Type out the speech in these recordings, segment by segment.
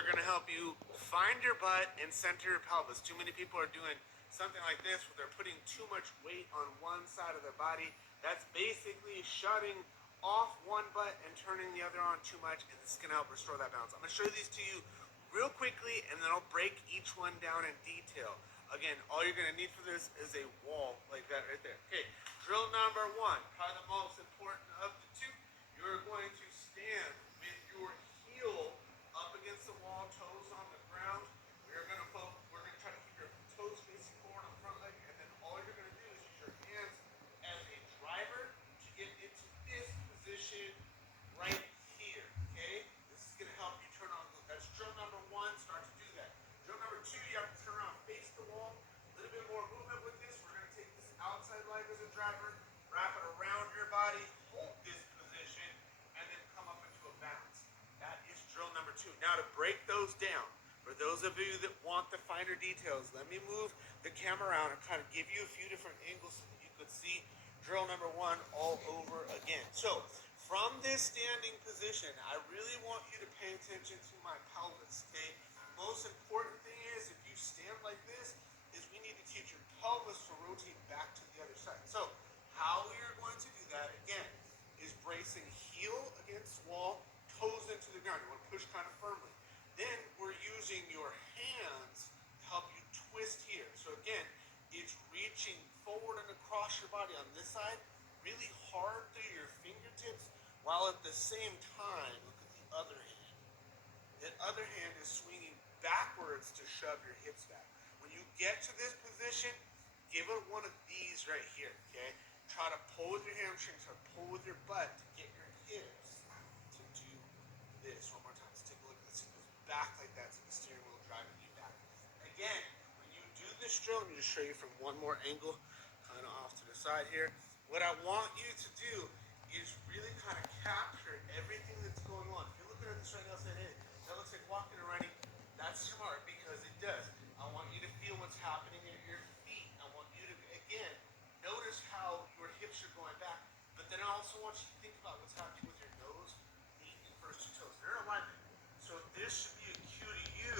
are going to help you find your butt and center your pelvis. Too many people are doing something like this where they're putting too much weight on one side of their body. That's basically shutting off one butt and turning the other on too much, and this is going to help restore that balance. I'm going to show these to you real quickly, and then I'll break each one down in detail. Again, all you're going to need for this is a wall like that right there. Okay, drill number one, probably the most important of the two. You're going to stand with your heel up against the wall, toes on the ground. We're going to try to keep your toes facing forward on the front leg, and then all you're going to do is use your hands as a driver to get into this position right here. Okay, this is going to help you turn on. That's drill number one. Start to do that. Drill number two, you have to turn around, face the wall. A little bit more movement with this. We're going to take this outside leg as a driver, wrap it around your body, hold this position, and then come up into a bounce. That is drill number two. Now to break those down, for those of you that want the finer details, let me move the camera around and kind of give you a few different angles so that you could see drill number one all over again. So from this standing position, I really want you to pay attention to my pelvis, okay? Most important thing is, if you stand like this, is we need to teach your pelvis to rotate back to the other side. So how we are going to do that, again, is bracing heel against wall, toes into the ground. You want to push kind of firmly. Then we're using your hands to help you twist here. So again, it's reaching forward and across your body on this side, really hard through your fingertips, while at the same time, look at the other hand. That other hand is swinging backwards to shove your hips back. When you get to this position, give it one of these right here, okay? Try to pull with your hamstrings, try to pull with your butt to get your hips to do this. One more time. Let's take a look at this. It goes back like that, so the steering wheel driving you back. Again, when you do this drill, let me just show you from one more angle, kind of off to the side here. What I want you to do is really kind of capture everything that's going on. If you're looking at this right now saying, hey, that looks like walking and running, that's smart because it does. I want you to feel what's happening at your feet. I want you to, again, notice how your hips are going back, but then I also want you to think about what's happening with your nose, knee, and first two toes. They're in alignment. So this should be a cue to you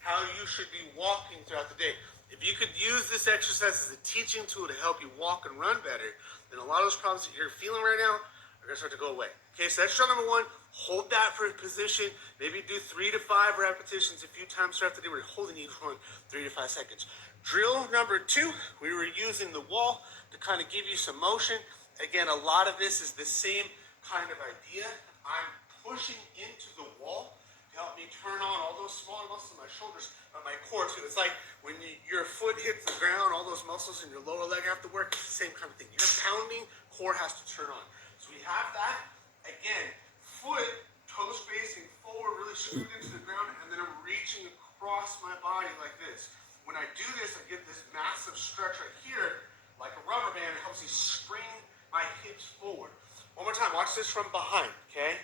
how you should be walking throughout the day. If you could use this exercise as a teaching tool to help you walk and run better, then a lot of those problems that you're feeling right now are going to start to go away. Okay, so that's drill number one. Hold that for a position. Maybe do 3 to 5 repetitions a few times throughout the day. We're holding each one 3 to 5 seconds. Drill number two, we were using the wall to kind of give you some motion. Again, a lot of this is the same kind of idea. I'm pushing into the wall to help me turn on all those smaller muscles in my shoulders, my core too. It's like when your foot hits the ground, all those muscles in your lower leg have to work. It's the same kind of thing. You're pounding, core has to turn on. So we have that. Again, foot, toes facing forward, really screwed into the ground, and then I'm reaching across my body like this. When I do this, I get this massive stretch right here, like a rubber band. It helps me spring my hips forward. One more time, watch this from behind, okay?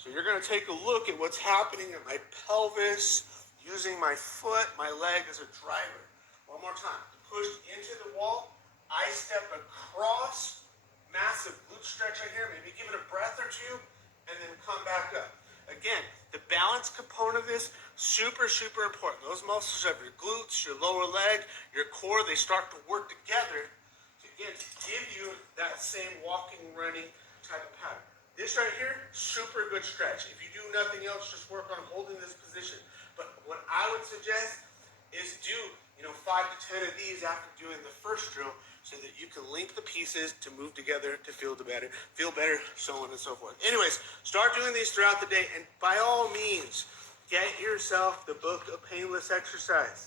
So you're going to take a look at what's happening at my pelvis, using my foot, my leg as a driver. One more time. Pushed into the wall. I step across. Massive glute stretch right here. Maybe give it a breath or two, and then come back up. Again, the balance component of this, super, super important. Those muscles of your glutes, your lower leg, your core, they start to work together to, again, give you that same walking, running type of pattern. This right here, super good stretch. If you do nothing else, just work on holding this position. But what I would suggest is do, 5 to 10 of these after doing the first drill so that you can link the pieces to move together to feel better, so on and so forth. Anyways, start doing these throughout the day, and by all means, get yourself the book of painless exercise.